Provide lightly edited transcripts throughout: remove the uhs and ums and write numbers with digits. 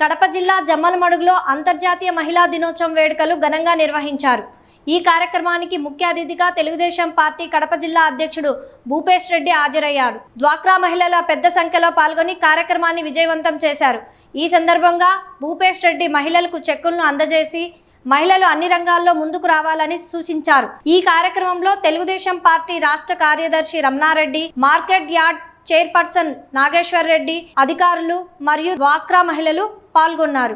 కడప జిల్లా జమ్మలమడుగులో అంతర్జాతీయ మహిళా దినోత్సవం వేడుకలు ఘనంగా నిర్వహించారు. ఈ కార్యక్రమానికి ముఖ్య అతిథిగా తెలుగుదేశం పార్టీ కడప జిల్లా అధ్యక్షుడు భూపేష్ రెడ్డి హాజరయ్యారు. డ్వాక్రా మహిళల పెద్ద సంఖ్యలో పాల్గొని కార్యక్రమాన్ని విజయవంతం చేశారు. ఈ సందర్భంగా భూపేష్ రెడ్డి మహిళలకు చెక్కులను అందజేసి మహిళలు అన్ని రంగాల్లో ముందుకు రావాలని సూచించారు. ఈ కార్యక్రమంలో తెలుగుదేశం పార్టీ రాష్ట్ర కార్యదర్శి Ramana Reddy, market yard chairperson Nageshwar Reddy, అధికారులు మరియు డ్వాక్రా మహిళలు పాల్గొన్నారు.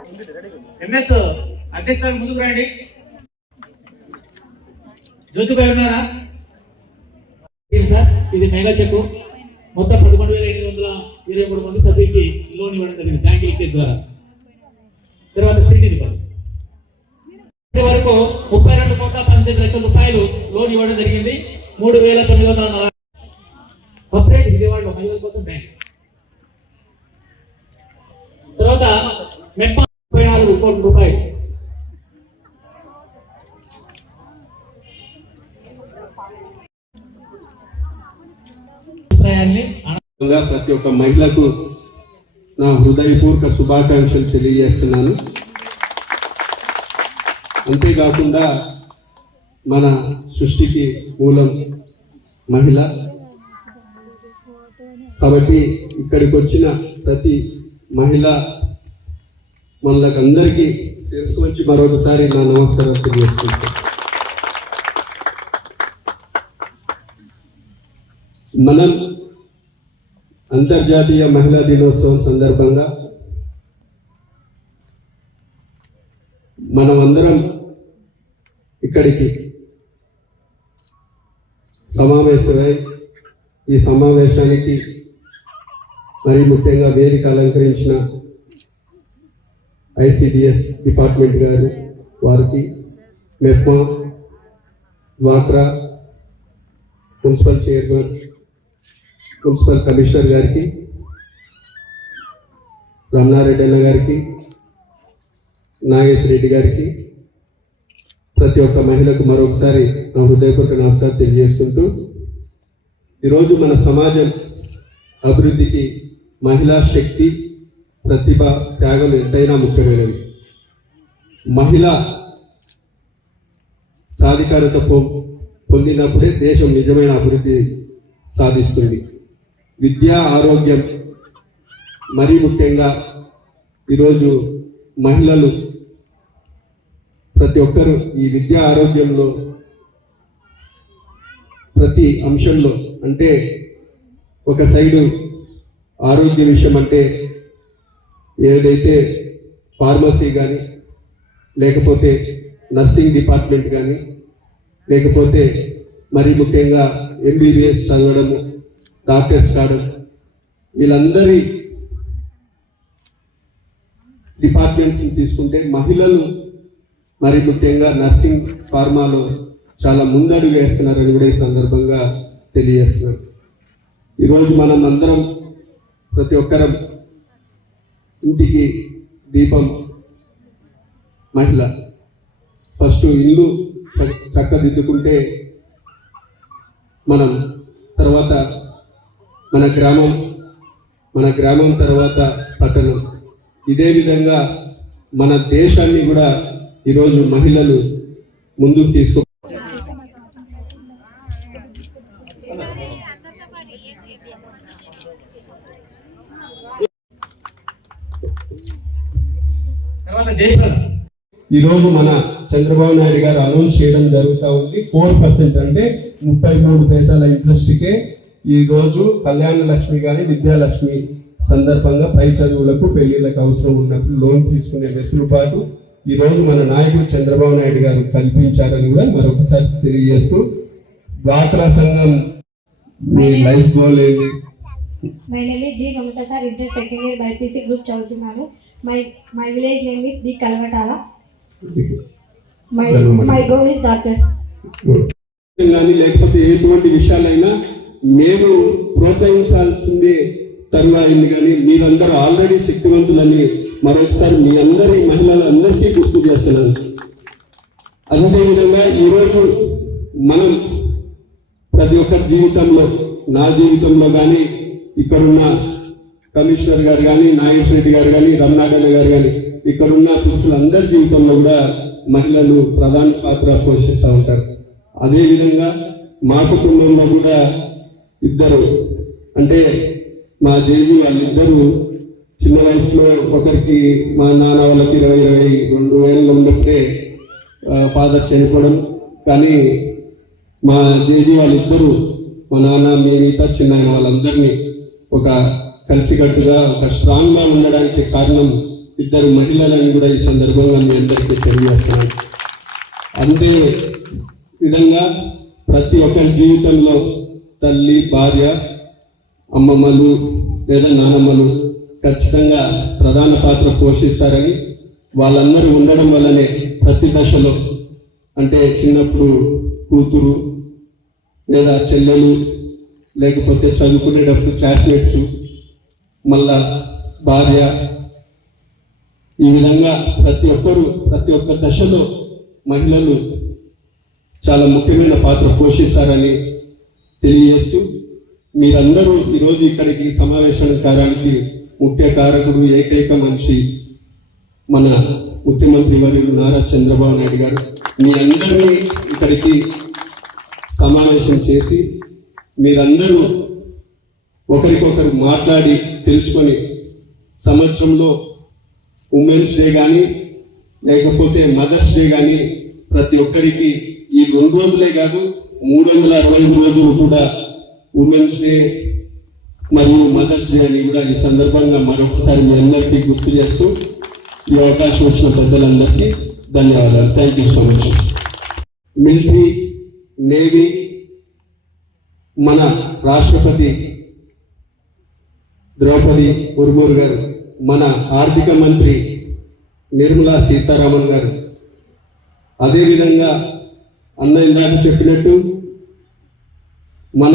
ఇది మెగా చెక్ మొత్తం 11,823 మంది సభ్యులకి లోన్ ఇవ్వడం జరిగింది బ్యాంక్ లింకేజ్ ద్వారా. తర్వాత శ్రీనిధి వరకు 32,18,00,000 రూపాయలు లోన్ ఇవ్వడం జరిగింది. 3,940 సపరేట్ విజయవాడలో మహిళల కోసం బ్యాంక్. తర్వాత మెప్పా 34 కోట్ల రూపాయలు. ప్రతి ఒక్క మహిళకు నా హృదయపూర్వక శుభాకాంక్షలు తెలియజేస్తున్నాను. అంతేకాకుండా మన సృష్టికి మూలం మహిళ కాబట్టి ఇక్కడికి వచ్చిన ప్రతి మహిళ మనకందరికీ చేసుకొచ్చి మరొకసారి నా నమస్కారం తెలియజేస్తున్నాను. మనం అంతర్జాతీయ మహిళా దినోత్సవం సందర్భంగా మనమందరం ఇక్కడికి సమావేశమై ఈ సమావేశానికి మరి ముఖ్యంగా వేదిక అలంకరించిన ఐసిడిఎస్ డిపార్ట్మెంట్ గారు వారికి, మెప్మా, డ్వాక్రా మున్సిపల్ చైర్మన్, మున్సిపల్ కమిషనర్ గారికి, రమణారెడ్డి అన్న గారికి, నాగేశ్వర రెడ్డి గారికి, ప్రతి ఒక్క మహిళకు మరొకసారి నా హృదయపూర్వక నమస్కారం తెలియజేసుకుంటూ, ఈరోజు మన సమాజం అభివృద్ధికి మహిళా శక్తి, ప్రతిభ, త్యాగం ఎంతైనా ముఖ్యమైనవి. మహిళ సాధికారత పొందినప్పుడే దేశం నిజమైన అభివృద్ధి సాధిస్తుంది. విద్య, ఆరోగ్యం, మరీ ముఖ్యంగా ఈరోజు మహిళలు ప్రతి ఒక్కరూ ఈ విద్యా ఆరోగ్యంలో ప్రతి అంశంలో, అంటే ఒక సైడు ఆరోగ్య విషయం అంటే ఏదైతే ఫార్మసీ కానీ, లేకపోతే నర్సింగ్ డిపార్ట్మెంట్ కానీ, లేకపోతే మరీ ముఖ్యంగా ఎంబీబీఎస్ చదవడము, డాక్టర్స్ కావడం, వీళ్ళందరి డిపార్ట్మెంట్స్ని తీసుకుంటే మహిళలు మరి ముఖ్యంగా నర్సింగ్, ఫార్మాలో చాలా ముందడుగు వేస్తున్నారని కూడా ఈ సందర్భంగా తెలియజేస్తున్నారు. ఈరోజు మనం అందరం ప్రతి ఒక్కరం ఇంటికి దీపం మహిళ. ఫస్ట్ ఇల్లు చక్కదిద్దుకుంటే మనం తర్వాత మన గ్రామం తర్వాత పట్టణం, ఇదే విధంగా మన దేశాన్ని కూడా ఈరోజు మహిళలు ముందుకు తీసుకో. ఈరోజు మన చంద్రబాబు నాయుడు గారు అనౌన్స్ చేయడం జరుగుతూ ఉంది. 4% అంటే 33 పైసల ఇంట్రెస్ట్కే ఈరోజు కళ్యాణ లక్ష్మి కానీ, విద్యాలక్ష్మి సందర్భంగా పై చదువులకు, పెళ్లిళ్ళకు అవసరం ఉన్నప్పుడు లోన్ తీసుకునే వెసులుబాటు ఈరోజు మన నాయకుడు చంద్రబాబు నాయుడు గారు కల్పించారని కూడా మరొకసారి తెలియజేస్తూ, డ్వాక్రా సంఘం మీ లైఫ్ గోల్ ఏంటి? My name is G. Mamata sir, inter second year BPC group చదువుతున్నాను. My village name is D. Kalvatala. My goal is doctors. కానీ లేకపోతే ఎటువంటి విషయాలైనా మేము ప్రోత్సహించాల్సిందే తరువాయింది. కానీ మీరందరూ ఆల్రెడీ శక్తివంతులని మరొకసారి మీ అందరి మహిళలందరికీ గుర్తు చేస్తున్నాను. అదేవిధంగా ఈరోజు మనం ప్రతి ఒక్కరి జీవితంలో, నా జీవితంలో కానీ, ఇక్కడున్న కమిషనర్ గారు కానీ, నాగేశ్వర రెడ్డి గారు కానీ, రమణాడన్న గారు కానీ, ఇక్కడ ఉన్న పురుషులందరి జీవితంలో కూడా మహిళలు ప్రధాన పాత్ర పోషిస్తూ ఉంటారు. అదేవిధంగా మా కుటుంబంలో కూడా ఇద్దరు, అంటే మా జేజీ వాళ్ళిద్దరూ చిన్న వయసులో, ఒకరికి మా నాన్న వాళ్ళకి 22 ఏళ్ళలో ఉన్నప్పుడే ఫాదర్ చనిపోవడం, కానీ మా జేజీ వాళ్ళిద్దరూ, మా నాన్న, మిగతా చిన్న వాళ్ళందరినీ ఒక కలిసికట్టుగా, ఒక స్ట్రాంగ్గా ఉండడానికి కారణం ఇద్దరు మహిళలని కూడా ఈ సందర్భంగా మీ అందరికీ తెలియజేస్తున్నాను. అంతే విధంగా ప్రతి ఒక్కరి జీవితంలో తల్లి, భార్య, అమ్మమ్మలు లేదా నానమ్మలు ఖచ్చితంగా ప్రధాన పాత్ర పోషిస్తారని, వాళ్ళందరూ ఉండడం వల్లనే ప్రతి దశలో, అంటే చిన్నప్పుడు కూతురు లేదా చెల్లెలు, లేకపోతే చదువుకునేటప్పుడు క్లాస్మేట్స్, మళ్ళా భార్య, ఈ విధంగా ప్రతి ఒక్క దశలో మహిళలు చాలా ముఖ్యమైన పాత్ర పోషిస్తారని తెలియజేస్తూ, మీరందరూ ఈరోజు ఇక్కడికి సమావేశం కావడానికి ముఖ్య కారకుడు, ఏకైక మనిషి మన ముఖ్యమంత్రి వర్యులు నారా చంద్రబాబు నాయుడు గారు. మీ అందరినీ ఇక్కడికి సమావేశం చేసి మీరందరూ ఒకరికొకరు మాట్లాడి తెలుసుకొని, సంవత్సరంలో ఉమెన్స్ డే కానీ లేకపోతే మదర్స్ డే కానీ ప్రతి ఒక్కరికి ఈ 2 రోజులే కాదు 365 రోజులు కూడా ఉమెన్స్ డే మరియు మదర్స్ డే అని కూడా ఈ సందర్భంగా మరొకసారి మీ అందరికీ గుర్తు చేస్తూ ఈ అవకాశం వచ్చిన పెద్దలందరికీ ధన్యవాదాలు. Thank you so much. Military, navy, మన రాష్ట్రపతి ద్రౌపది ముర్ము గారు, మన ఆర్థిక మంత్రి నిర్మలా సీతారామన్ గారు, అదేవిధంగా అన్న ఇందాక చెప్పినట్టు మన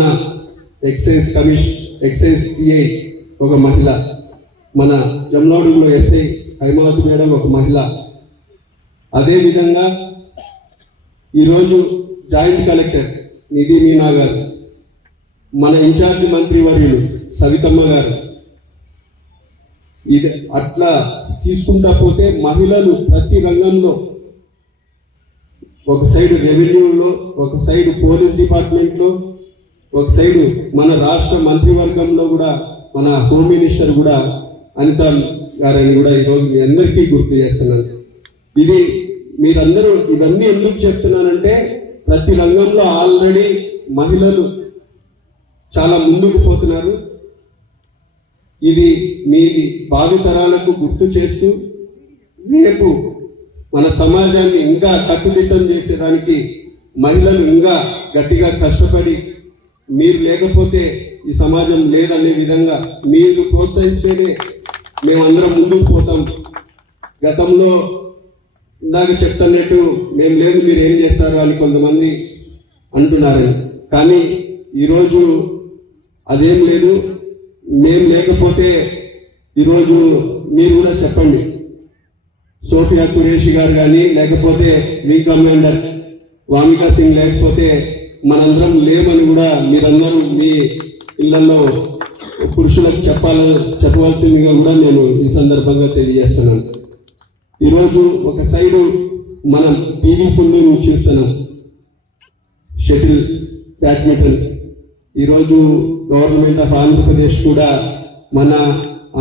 ఎక్సైజ్ సిఐ ఒక మహిళ, మన జమ్నాడులో ఎస్ఐ హైమావతి మేడం ఒక మహిళ, అదేవిధంగా ఈరోజు జాయింట్ కలెక్టర్ నిధి మీనా గారు, మన ఇన్ఛార్జి మంత్రి వర్యులు సవితమ్మ గారు. ఇది అట్లా తీసుకుంటా పోతే మహిళలు ప్రతి రంగంలో, ఒక సైడ్ రెవెన్యూలో, ఒక సైడ్ పోలీస్ డిపార్ట్మెంట్లో, ఒక సైడ్ మన రాష్ట్ర మంత్రివర్గంలో కూడా మన హోమ్ మినిస్టర్ కూడా అనిత గారని కూడా ఈరోజు మీ అందరికీ గుర్తు చేస్తున్నాను. ఇది మీరందరూ ఇవన్నీ ఎందుకు చెప్తున్నానంటే, ప్రతి రంగంలో ఆల్రెడీ మహిళలు చాలా ముందుకు పోతున్నారు. ఇది మీ భావితరాలకు గుర్తు చేస్తూ, రేపు మన సమాజాన్ని ఇంకా కట్టుదిట్టం చేసేదానికి మహిళలు ఇంకా గట్టిగా కష్టపడి, మీరు లేకపోతే ఈ సమాజం లేదనే విధంగా మీరు ప్రోత్సహిస్తేనే మేమందరం ముందుకు పోతాం. గతంలో ఇందాక చెప్తున్నట్టు మేము లేదు మీరు ఏం చేస్తారు అని కొంతమంది అంటున్నారు, కానీ ఈరోజు అదేం లేదు. మేము లేకపోతే ఈరోజు మీరు కూడా చెప్పండి, సోఫియా ఖురేషి గారు కానీ, లేకపోతే వింగ్ కమాండర్ వామికా సింగ్ లేకపోతే మనందరం లేమని కూడా మీరందరూ మీ ఇళ్లలో పురుషులకు చెప్పవలసిందిగా కూడా నేను ఈ సందర్భంగా తెలియజేస్తున్నాను. ఈరోజు ఒక సైడు మనం పివి సింధు చూస్తున్నాం, షటిల్ బ్యాడ్మింటన్. ఈరోజు గవర్నమెంట్ ఆఫ్ ఆంధ్రప్రదేశ్ కూడా మన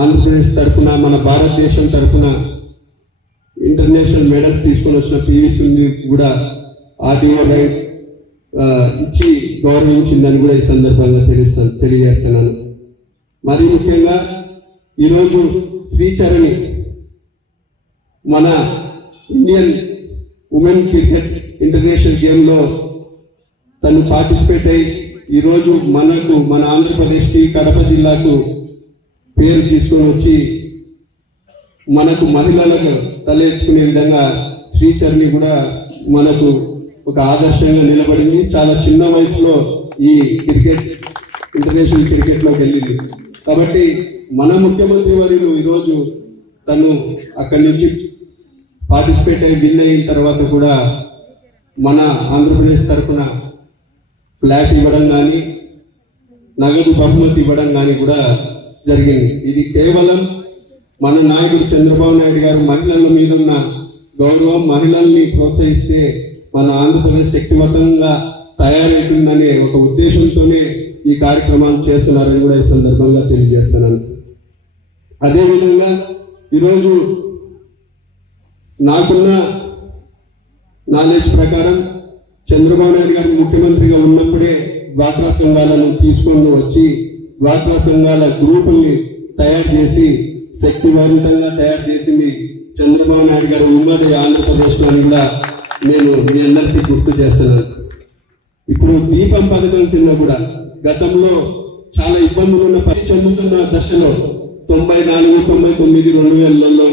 ఆంధ్రప్రదేశ్ తరఫున, మన భారతదేశం తరఫున ఇంటర్నేషనల్ మెడల్స్ తీసుకొని వచ్చిన పివి సింధు కూడా ఆర్డీఓ రైట్ ఇచ్చి గౌరవించిందని కూడా ఈ సందర్భంగా తెలియజేస్తున్నాను. మరి ముఖ్యంగా ఈరోజు శ్రీచరణి మన ఇండియన్ ఉమెన్ క్రికెట్ ఇంటర్నేషనల్ గేమ్లో తను పార్టిసిపేట్ అయ్యి ఈరోజు మన ఆంధ్రప్రదేశ్కి, కడప జిల్లాకు పేరు తీసుకొని వచ్చి మనకు మహిళలకు తలెత్తుకునే విధంగా శ్రీచరణి కూడా మనకు ఒక ఆదర్శంగా నిలబడింది. చాలా చిన్న వయసులో ఈ క్రికెట్ ఇంటర్నేషనల్ క్రికెట్లోకి వెళ్ళింది. కాబట్టి మన ముఖ్యమంత్రి వర్యులు ఈరోజు తను అక్కడి నుంచి పార్టిసిపేట్ అయ్యి విన్ అయిన తర్వాత కూడా మన ఆంధ్రప్రదేశ్ తరఫున ఫ్లాట్ ఇవ్వడం కానీ, నగదు బహుమతి ఇవ్వడం కానీ కూడా జరిగింది. ఇది కేవలం మన నాయకుడు చంద్రబాబు నాయుడు గారు మహిళల మీద ఉన్న గౌరవం, మహిళల్ని ప్రోత్సహిస్తే మన ఆంధ్రప్రదేశ్ శక్తివంతంగా తయారవుతుందనే ఒక ఉద్దేశంతోనే ఈ కార్యక్రమాలు చేస్తున్నారని కూడా ఈ సందర్భంగా తెలియజేస్తున్నాను. అదేవిధంగా ఈరోజు నాకున్న నాలెడ్జ్ ప్రకారం చంద్రబాబు నాయుడు గారు ముఖ్యమంత్రిగా ఉన్నప్పుడే డ్వాక్రా సంఘాలను తీసుకొని వచ్చి డ్వాక్రా సంఘాల గ్రూపుల్ని తయారు చేసి శక్తివంతంగా తయారు చేసింది చంద్రబాబు నాయుడు గారు ఉమ్మడి ఆంధ్రప్రదేశ్లో అని కూడా నేను మీ అందరికీ గుర్తు చేస్తున్నాను. ఇప్పుడు దీపం పథకం కింద కూడా గతంలో చాలా ఇబ్బందులు ఉన్న చెందుతున్న దశలో 94, 99, 2000లలో